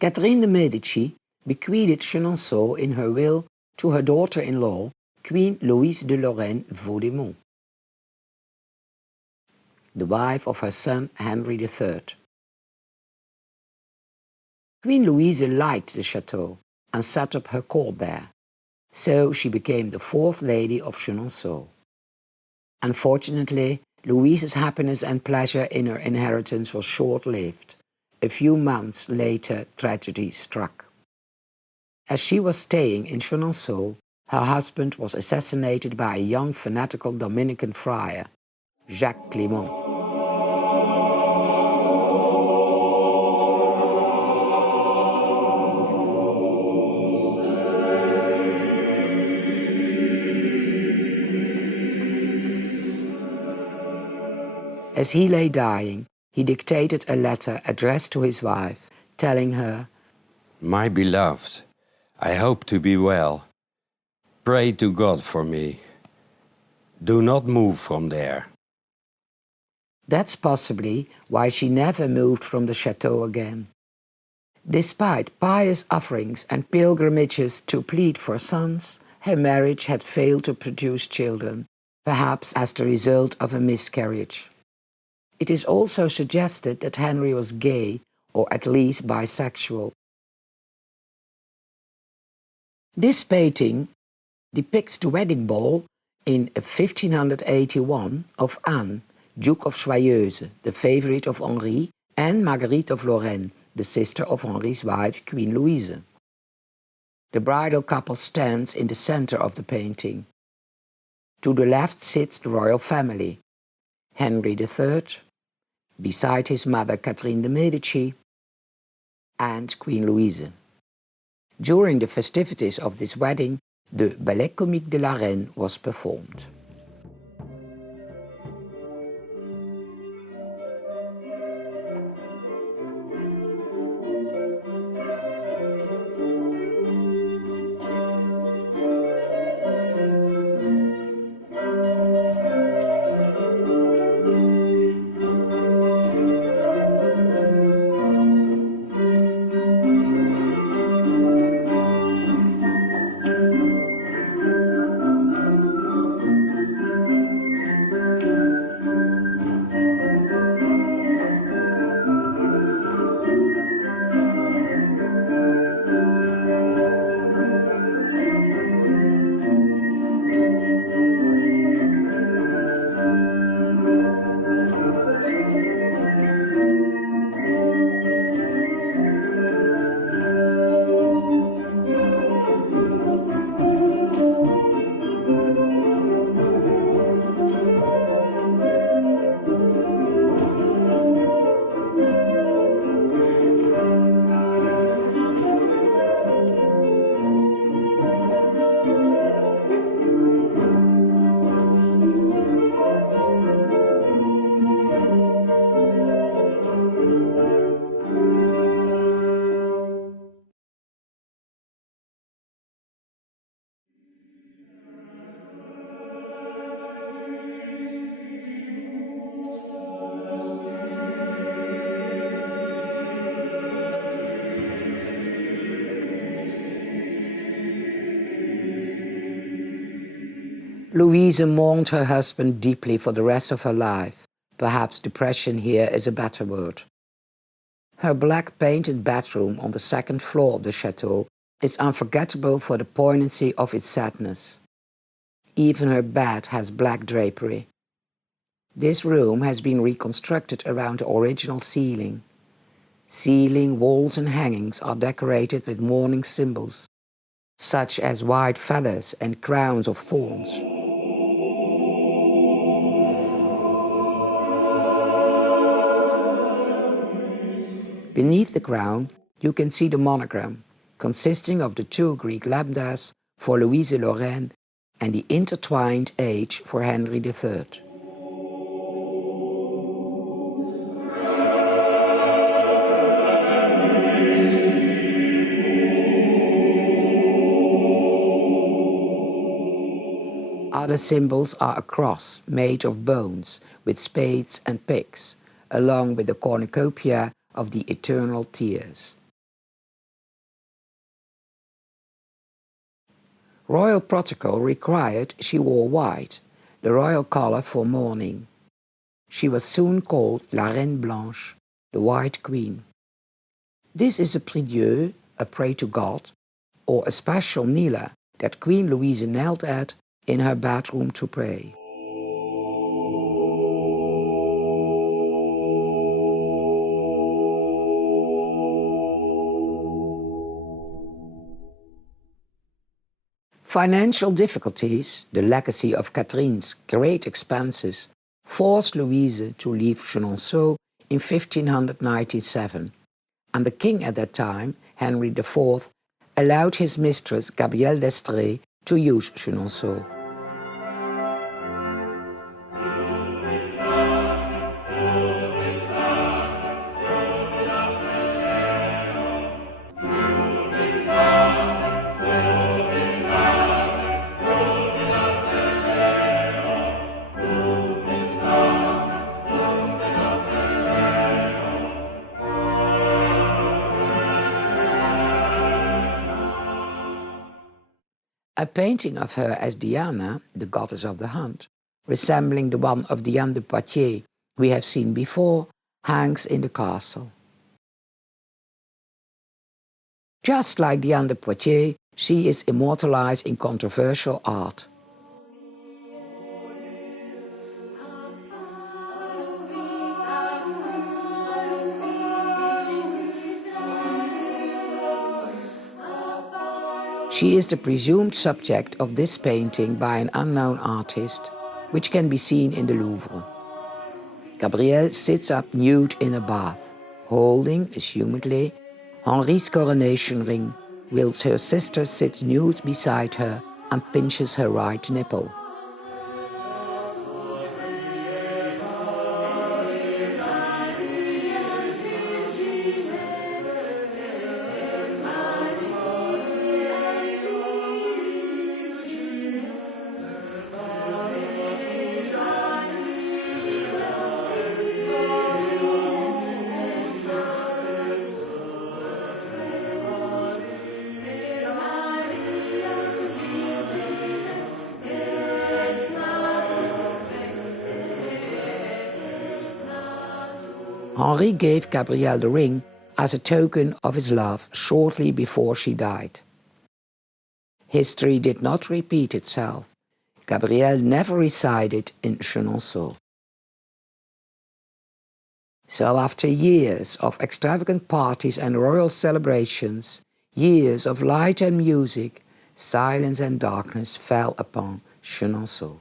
Catherine de Medici bequeathed Chenonceau in her will to her daughter-in-law, Queen Louise de Lorraine-Vaudémont, the wife of her son Henri III. Queen Louise liked the chateau and set up her court there, so she became the fourth lady of Chenonceau. Unfortunately, Louise's happiness and pleasure in her inheritance was short-lived. A few months later, tragedy struck. As she was staying in Chenonceau, her husband was assassinated by a young fanatical Dominican friar, Jacques Clément. As he lay dying, he dictated a letter addressed to his wife, telling her, "My beloved, I hope to be well. Pray to God for me. Do not move from there." That's possibly why she never moved from the chateau again. Despite pious offerings and pilgrimages to plead for sons, her marriage had failed to produce children, perhaps as the result of a miscarriage. It is also suggested that Henri was gay, or at least bisexual. This painting depicts the wedding ball in 1581 of Anne, Duke of Joyeuse, the favorite of Henri, and Marguerite of Lorraine, the sister of Henri's wife, Queen Louise. The bridal couple stands in the center of the painting. To the left sits the royal family, Henri III, beside his mother Catherine de Medici, and Queen Louise. During the festivities of this wedding, the Ballet Comique de la Reine was performed. Louise mourned her husband deeply for the rest of her life. Perhaps depression here is a better word. Her black painted bedroom on the second floor of the chateau is unforgettable for the poignancy of its sadness. Even her bed has black drapery. This room has been reconstructed around the original ceiling. Ceiling, walls and hangings are decorated with mourning symbols, such as white feathers and crowns of thorns. Beneath the crown, you can see the monogram, consisting of the two Greek lambdas for Louise de Lorraine and the intertwined H for Henri III. Other symbols are a cross made of bones with spades and picks, along with the cornucopia of the eternal tears. Royal protocol required she wore white, the royal colour for mourning. She was soon called La Reine Blanche, the White Queen. This is a priedieu, a pray to God, or a special kneeler that Queen Louise knelt at in her bedroom to pray. Financial difficulties, the legacy of Catherine's great expenses, forced Louise to leave Chenonceau in 1597, and the king at that time, Henri IV, allowed his mistress Gabrielle d'Estrées to use Chenonceau. A painting of her as Diana, the goddess of the hunt, resembling the one of Diane de Poitiers we have seen before, hangs in the castle. Just like Diane de Poitiers, she is immortalized in controversial art. She is the presumed subject of this painting by an unknown artist, which can be seen in the Louvre. Gabrielle sits up nude in a bath, holding, assumedly, Henri's coronation ring, whilst her sister sits nude beside her and pinches her right nipple. Henri gave Gabrielle the ring as a token of his love shortly before she died. History did not repeat itself. Gabrielle never resided in Chenonceau. So after years of extravagant parties and royal celebrations, years of light and music, silence and darkness fell upon Chenonceau.